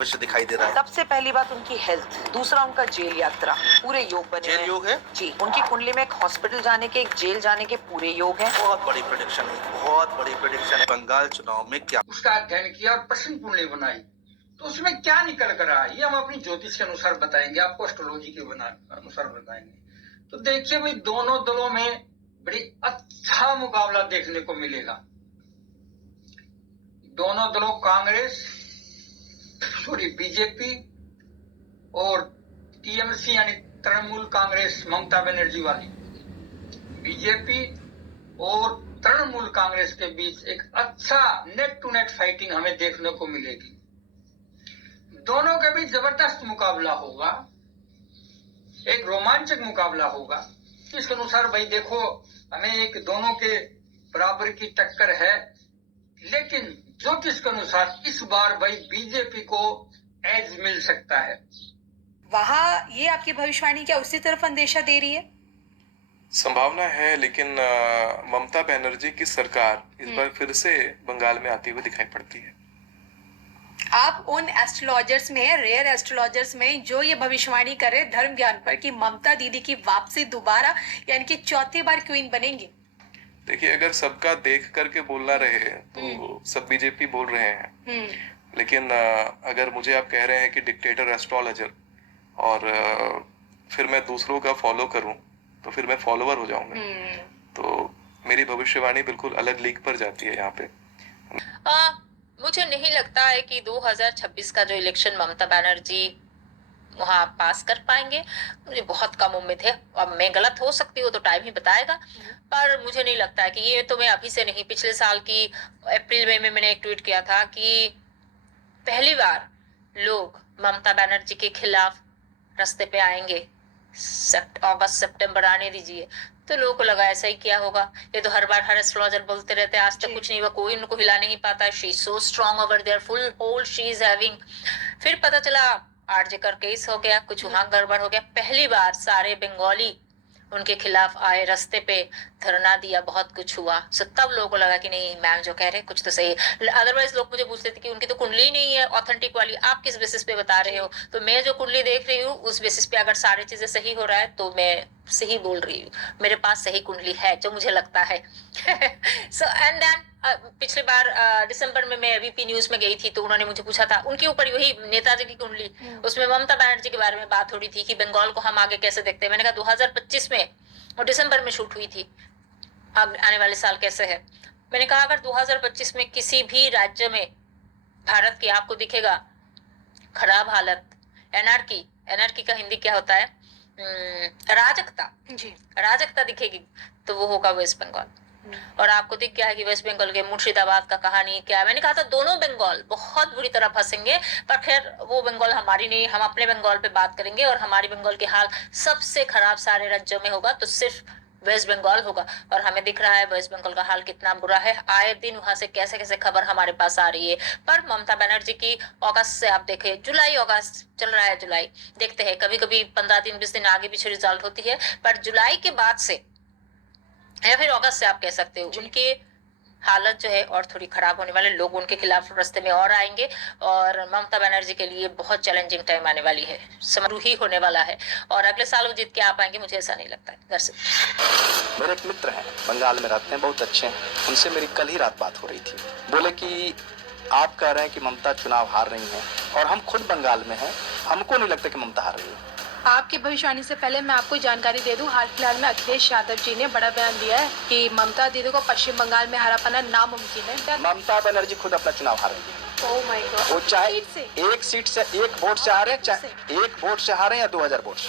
भविष्य दिखाई दे रहा है। सबसे पहली बात उनकी हेल्थ, दूसरा उनका जेल यात्रा, पूरे योग बने जेल योग है जी। उनकी कुंडली में एक हॉस्पिटल जाने के, एक जेल जाने के पूरे योग हैं। बहुत बड़ी प्रेडिक्शन है, बहुत बड़ी प्रेडिक्शन है। बंगाल चुनाव में क्या उसका अध्ययन किया और प्रश्न कुंडली बनाई, तो उसमें क्या निकल कर आया ये हम अपनी ज्योतिष के अनुसार बताएंगे, आपको एस्ट्रोलॉजी के अनुसार बताएंगे। तो देखिए भाई, दोनों दलों में बड़ी अच्छा मुकाबला देखने को मिलेगा। दोनों दलों कांग्रेस बीजेपी और टीएमसी यानी तृणमूल कांग्रेस ममता बनर्जी वाली, बीजेपी और तृणमूल कांग्रेस के बीच एक अच्छा नेट टू नेट फाइटिंग हमें देखने को मिलेगी। दोनों के बीच जबरदस्त मुकाबला होगा, एक रोमांचक मुकाबला होगा। इसके अनुसार भाई देखो, हमें एक दोनों के बराबर की टक्कर है, लेकिन ज्योतिष के अनुसार इस बार भाई बीजेपी को एज मिल सकता है। वहाँ ये आपकी भविष्यवाणी क्या उसी तरफ अंदेशा दे रही है? संभावना है, लेकिन ममता बनर्जी की सरकार इस बार फिर से बंगाल में आती हुई दिखाई पड़ती है। आप उन एस्ट्रोलॉजर्स में, रेयर एस्ट्रोलॉजर्स में, जो ये भविष्यवाणी करे धर्म ज्ञान पर कि ममता दीदी की वापसी दोबारा यानी कि चौथी बार क्वीन बनेंगी। देखिए, अगर सबका देख करके बोलना रहे तो सब बीजेपी बोल रहे हैं, लेकिन अगर मुझे आप कह रहे हैं कि डिक्टेटर एस्ट्रोलॉजर और फिर मैं दूसरों का फॉलो करूं तो फिर मैं फॉलोवर हो जाऊंगा। तो मेरी भविष्यवाणी बिल्कुल अलग लीग पर जाती है यहाँ पे। मुझे नहीं लगता है कि 2026 का जो इलेक्शन ममता बनर्जी वहाँ पास कर पाएंगे। मुझे बहुत कम उम्मीद है। अब मैं गलत हो सकती हूँ तो टाइम ही बताएगा, पर मुझे नहीं लगता है कि ये, तो मैं अभी से नहीं, पिछले साल की अप्रैल में मैंने एक ट्वीट किया था कि पहली बार लोग ममता बनर्जी के खिलाफ रास्ते पे आएंगे। अगस्त सितंबर आने दीजिए, तो लोगों को लगा ऐसा ही क्या होगा। ये तो हर बार हर एस्ट्रोलॉजर बोलते रहते हैं, आज तक कुछ नहीं हुआ, कोई उनको हिला नहीं पाता। She is so strong over there, full hold she is having. फिर पता चला आरजे का केस हो गया, कुछ वहां गड़बड़ हो गया। पहली बार सारे बंगाली उनके खिलाफ आए, रास्ते पे धरना दिया, बहुत कुछ हुआ। सो तब लोगों को लगा कि नहीं, मैम जो कह रहे हैं कुछ तो सही है। अदरवाइज लोग मुझे पूछते थे कि उनकी तो कुंडली नहीं है ऑथेंटिक वाली, आप किस बेसिस पे बता रहे हो? तो मैं जो कुंडली देख रही हूँ उस बेसिस पे अगर सारी चीजें सही हो रहा है तो मैं सही बोल रही हूँ। मेरे पास सही कुंडली है जो मुझे लगता है। सो एंड देन पिछली बार दिसंबर में मैं वीपी न्यूज में गई थी, तो उन्होंने मुझे पूछा था, उनके ऊपर वही नेताजी की कुंडली, उसमें ममता बनर्जी के बारे में बात हो रही थी कि बंगाल को हम आगे कैसे देखते हैं। मैंने कहा 2025 में और दिसंबर में शूट हुई थी, अब आने वाले साल कैसे है। मैंने कहा अगर 2025 में किसी भी राज्य में भारत की आपको दिखेगा खराब हालत, एनआरकी, एनआरकी का हिंदी क्या होता है? अराजकता जी, अराजकता दिखेगी तो वो होगा वेस्ट बंगाल। और आपको दिख गया है कि वेस्ट बंगाल के मुर्शिदाबाद का कहानी क्या है। मैंने कहा था दोनों बंगाल बहुत बुरी तरह फंसेंगे, पर खैर वो बंगाल हमारी नहीं, हम अपने बंगाल पे बात करेंगे। और हमारी बंगाल के हाल सबसे खराब सारे राज्यों में होगा तो सिर्फ वेस्ट बंगाल होगा। और हमें दिख रहा है वेस्ट बंगाल का हाल कितना बुरा है। आए दिन वहां से कैसे कैसे खबर हमारे पास आ रही है। पर ममता बनर्जी की अगस्त से आप देखें, जुलाई अगस्त चल रहा है, जुलाई देखते हैं, कभी कभी 15 दिन 20 दिन आगे पीछे रिजल्ट होती है, पर जुलाई के बाद से या फिर अगस्त से आप कह सकते हो उनके हालत जो है और थोड़ी खराब होने वाले, लोग उनके खिलाफ रास्ते में और आएंगे। और ममता बनर्जी के लिए बहुत चैलेंजिंग टाइम आने वाली है, समारोह ही होने वाला है और अगले साल वो जीत के आ पाएंगे, मुझे ऐसा नहीं लगता है। दरअसल मेरे एक मित्र हैं, बंगाल में रहते हैं, बहुत अच्छे हैं, उनसे मेरी कल ही रात बात हो रही थी। बोले कि आप कह रहे हैं कि ममता चुनाव हार रही हैं और हम खुद बंगाल में हैं, हमको नहीं लगता कि ममता हार रही है। आपकी भविष्यवाणी से पहले मैं आपको जानकारी दे दूं, हाल फिलहाल में अखिलेश यादव जी ने बड़ा बयान दिया है कि ममता दीदी को पश्चिम बंगाल में हरा पाना नामुमकिन है। ममता बनर्जी खुद अपना चुनाव हार रही है। Oh my God. वो चाहे एक सीट से, एक वोट से हारे, चाहे 1 वोट से हारे या 2000 वोट से।